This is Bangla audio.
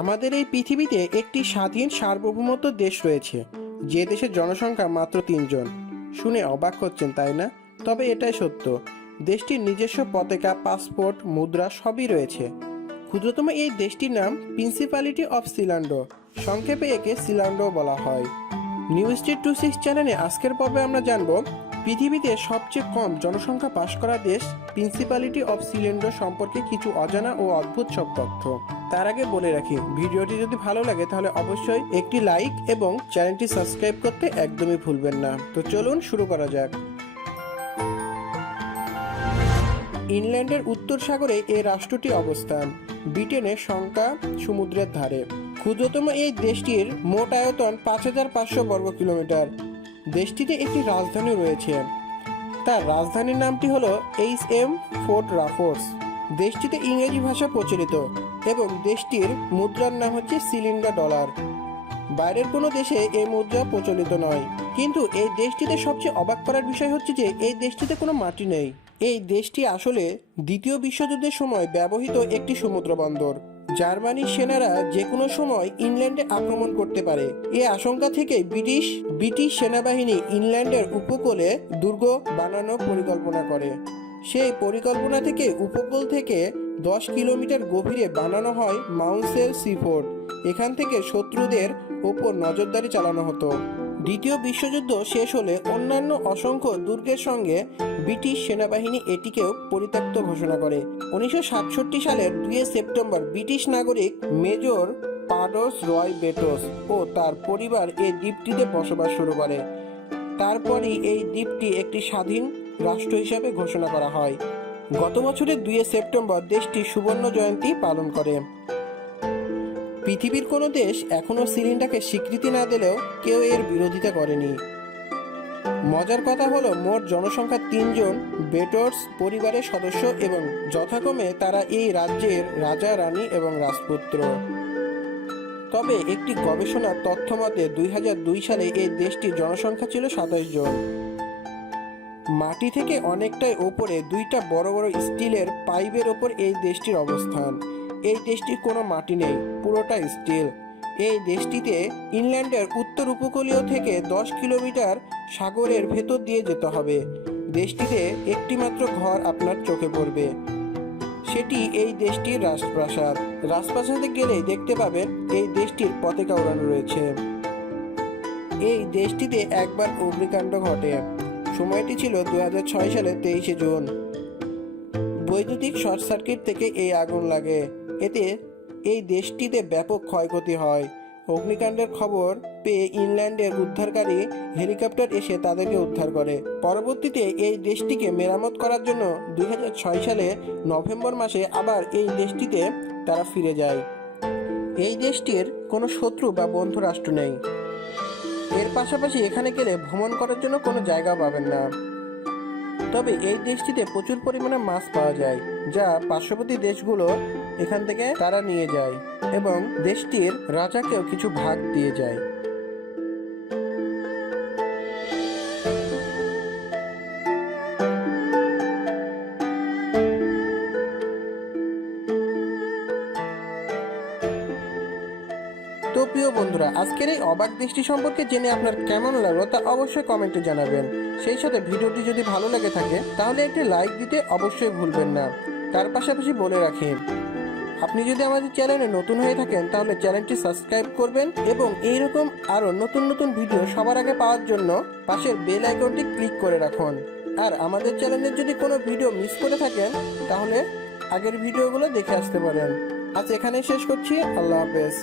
আমাদের এই পৃথিবীতে একটি স্বাধীন সার্বভৌমত্ব দেশ রয়েছে, যে দেশের জনসংখ্যা মাত্র 3 জন। শুনে অবাক হচ্ছেন তাই না? তবে এটাই সত্য। দেশটির নিজস্ব পতাকা, পাসপোর্ট, মুদ্রা সবই রয়েছে। ক্ষুদ্রতম এই দেশটির নাম প্রিন্সিপালিটি অফ সিলান্ডো, সংক্ষেপে একে সিলান্ডো বলা হয়। নিউজ 26 চ্যানেলে আজকের পর্বে আমরা জানব পৃথিবীতে সবচেয়ে কম জনসংখ্যা বাস করা দেশ প্রিন্সিপালিটি অফ সিলান্ডো সম্পর্কে কিছু অজানা ও অদ্ভুত সব তথ্য। তার আগে বলে রাখি, ভিডিওটি যদি ভালো লাগে তাহলে অবশ্যই একটি লাইক এবং চ্যানেলটি সাবস্ক্রাইব করতে একদমই ভুলবেন না। তো চলুন শুরু করা যাক। ইংল্যান্ডের উত্তর সাগরে এই রাষ্ট্রটি অবস্থান। ব্রিটেনের সংখ্যা সমুদ্রের ধারে। ক্ষুদ্রতম এই দেশটির মোট আয়তন 5500 বর্গ কিলোমিটার। দেশটিতে একটি রাজধানী রয়েছে, তার রাজধানীর নামটি হলো HM ফোর্ট রাফোর্স। দেশটিতে ইংরেজি ভাষা প্রচলিত এবং দেশটির মুদ্রার নাম হচ্ছে সিলিন্ডার ডলার। বাইরের কোনো দেশে এই মুদ্রা প্রচলিত নয়। কিন্তু এই দেশটিতে সবচেয়ে অবাক করার বিষয় হচ্ছে যে এই দেশটিতে কোনো মাটি নেই। এই দেশটি আসলে দ্বিতীয় বিশ্বযুদ্ধের সময় ব্যবহৃত একটি সমুদ্র বন্দর। জার্মানির সেনারা যে কোনো সময় ইংল্যান্ডে আক্রমণ করতে পারে, এই আশঙ্কা থেকে ব্রিটিশ সেনাবাহিনী ইংল্যান্ডের উপকূলে দুর্গ বানানোর পরিকল্পনা করে। সেই পরিকল্পনা থেকে উপকূল থেকে 10 কিলোমিটার গভীরে বানানো হয় মাউন্টসেল সি ফোর্ট। এখান থেকে শত্রুদের ওপর নজরদারি চালানো হতো। দ্বিতীয় বিশ্বযুদ্ধ শেষ হলে অন্যান্য অসংখ্য দুর্গের সঙ্গে ব্রিটিশ সেনাবাহিনী এটিকেও পরিত্যক্ত ঘোষণা করে। 1967 সালের 2 সেপ্টেম্বর ব্রিটিশ নাগরিক মেজর পাডস রয় বেটোস ও তার পরিবার এই দ্বীপটিতে বসবাস শুরু করে। তারপরই এই দ্বীপটি একটি স্বাধীন রাষ্ট্র হিসাবে ঘোষণা করা হয়। গত বছরের 2 সেপ্টেম্বর দেশটি সুবর্ণ জয়ন্তী পালন করে। পৃথিবীর কোনো দেশ এখনও সিলিন্ডারকে স্বীকৃতি না দিলেও কেউ এর বিরোধিতা করেনি। মজার কথা হলো, মোট জনসংখ্যা 3 জন বেটোস পরিবারের সদস্য এবং যথাক্রমে তারা এই রাজ্যের রাজা, রানী এবং রাজপুত্র। তবে একটি গবেষণার তথ্য মতে 2002 সালে এই দেশটির জনসংখ্যা ছিল 27 জন। মাটি থেকে অনেকটাই ওপরে 2টা বড় বড় স্টিলের পাইপের ওপর এই দেশটির অবস্থান। এই দেশটির কোনো মাটি নেই, পুরোটা স্টিল। এই দেশটিতে ইংল্যান্ডের উত্তর উপকূলীয় থেকে 10 কিলোমিটার সাগরের ভেতর দিয়ে যেতে হবে। দেশটিতে একটি মাত্র ঘর আপনার চোখে পড়বে, সেটি এই দেশটির রাজপ্রাসাদ। রাজপ্রাসাদে গেলেই দেখতে পাবেন এই দেশটির পতাকা ওড়ানো রয়েছে। এই দেশটিতে একবার অগ্নিকাণ্ড ঘটে, সময়টি ছিল 2006 সালের 23 জুন। বৈদ্যুতিক শর্ট সার্কিট থেকে এই আগুন লাগে, এতে এই দেশটিতে ব্যাপক ক্ষয়ক্ষতি হয়। অগ্নিকাণ্ডের খবর পেয়ে ইংল্যান্ডের উদ্ধারকারী হেলিকপ্টার এসে তাদেরকে উদ্ধার করে। পরবর্তীতে এই দেশটিকে মেরামত করার জন্য 2006 সালে নভেম্বর মাসে আবার এই দেশটিতে তারা ফিরে যায়। এই দেশটির কোনো শত্রু বা বন্ধু রাষ্ট্র নেই। এর পাশাপাশি এখানে গেলে ভ্রমণ করার জন্য কোনো জায়গা পাবেন না। তবে এই দেশটিতে প্রচুর পরিমাণে মাছ পাওয়া যায়, যা পার্শ্ববর্তী দেশগুলো এখান থেকে তারা নিয়ে যায় এবং দেশটির রাজাকেও কিছু ভাগ দিয়ে যায়। তো প্রিয় বন্ধুরা, আজকের এই অবাক দেশটি সম্পর্কে জেনে আপনার কেমন লাগলো তা অবশ্যই কমেন্টে জানাবেন। সেই সাথে ভিডিওটি যদি ভালো লেগে থাকে তাহলে একটি লাইক দিতে অবশ্যই ভুলবেন না। তার পাশাপাশি বলে রাখি, আপনি যদি আমাদের চ্যানেলে নতুন হয়ে থাকেন তাহলে চ্যানেলটি সাবস্ক্রাইব করবেন এবং এইরকম আরও নতুন নতুন ভিডিও সবার আগে পাওয়ার জন্য পাশের বেল আইকনটি ক্লিক করে রাখুন। আর আমাদের চ্যানেলের যদি কোনো ভিডিও মিস করে থাকেন তাহলে আগের ভিডিওগুলো দেখে আসতে পারেন। আজ এখানেই শেষ করছি। আল্লাহ হাফেজ।